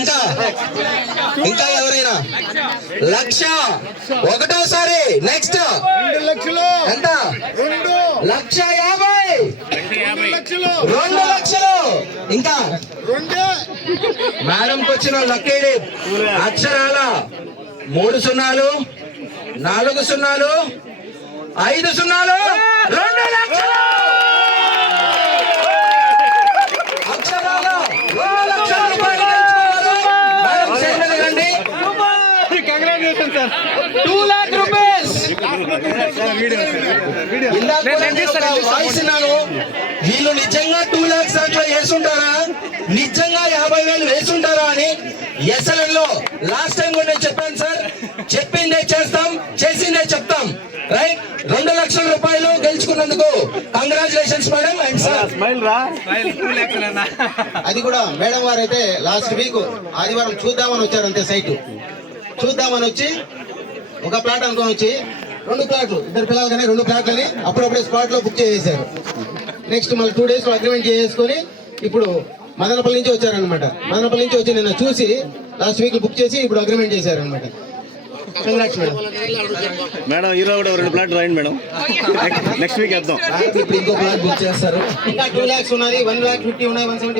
ఇంకా ఇంకా ఎవరైనా 1,00,000 ఒకటోసారి నెక్స్ట్ 2,00,000 ఎంత 1,50,000 2,00,000 ఇంకా మేడంకి వచ్చిన లక్కీ అక్షరాల 3 సున్నాలు 4 సున్నాలు 5 సున్నాలు 2,00,000 అక్షరాల 2,00,000 రూపాయలు మేడం చేయలేదండి. 2 lakh rupees. ఇందాక వాయిస్ విన్నాను. వీళ్ళు నిజంగా 2 lakhs దాంట్లో వేసుంటారా, నిజంగా 50,000 వేసుంటారా అని ఎస్ఎల్ఎన్ లో లాస్ట్ టైం కూడా నేను చెప్పాను సార్. చెప్పిందే చేస్తాం, చేసిందే చెప్తాం. రైట్, 2,00,000 రూపాయలు గెలుచుకున్నందుకు కంగ్రాచులేషన్స్ మేడం అండ్ సార్. అది కూడా మేడం వారు అయితే లాస్ట్ వీక్ ఆదివారం చూద్దామని వచ్చారు అంతే. సైట్ చూద్దామని వచ్చి ఒక ప్లాట్ అనుకొని వచ్చి 2 ప్లాట్లు, 2 పిల్లలు కానీ 2 ప్లాట్లని అప్పుడప్పుడే స్పాట్ లో బుక్ చేసేసారు. నెక్స్ట్ మళ్ళీ 2 days లో అగ్రిమెంట్ చేసుకొని ఇప్పుడు మదనపల్లి నుంచి వచ్చారనమాట. మదనపల్లి నుంచి వచ్చి నిన్న చూసి లాస్ట్ వీక్ బుక్ చేసి ఇప్పుడు అగ్రిమెంట్ చేశారనమాట. Congrats madam. మేడం ఈరోజు కూడా 2 ప్లాట్ రాయండి మేడం, నెక్స్ట్ వీక్ వేద్దాం. ఇప్పుడు ఇంకో ప్లాట్ బుక్ చేస్తారు. ఇంకా 2 lakhs ఉన్నది, 1,50,000 ఉన్నాయి, 170